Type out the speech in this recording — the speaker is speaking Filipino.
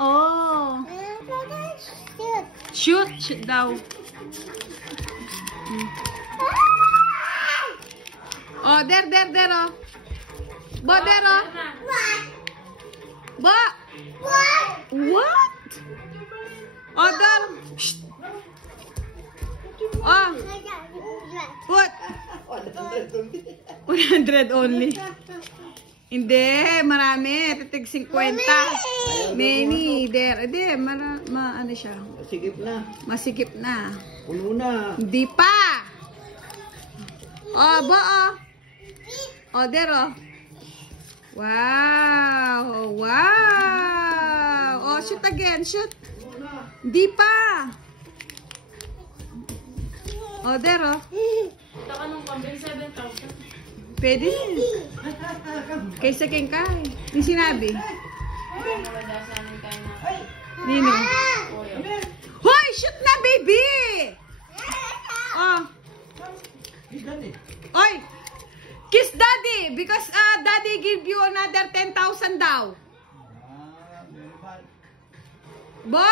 Oh. Shoot. Shoot daw. Oh, there, oh. Bo, there, oh. Bo. What? Oh, there. Shh. Oh. What? 100 only. Hindi, marami. Titig 50. Many. There. Hindi, ano siya. Masikip na. Masikip na. Puno na. Hindi pa. Oh, Bo, oh. Oh, there, oh. Wow. Wow. Oh, shoot again. Shoot. Hindi pa. Oh, there, oh. Taka nung pambili 7,000. Pwede. Kaysa keng kay. Yung sinabi. Wala sa amin tayo na. Nino. Hoy, shoot na, baby! Oh. Oy. Kiss daddy because daddy give you another 10,000 daw. Ba!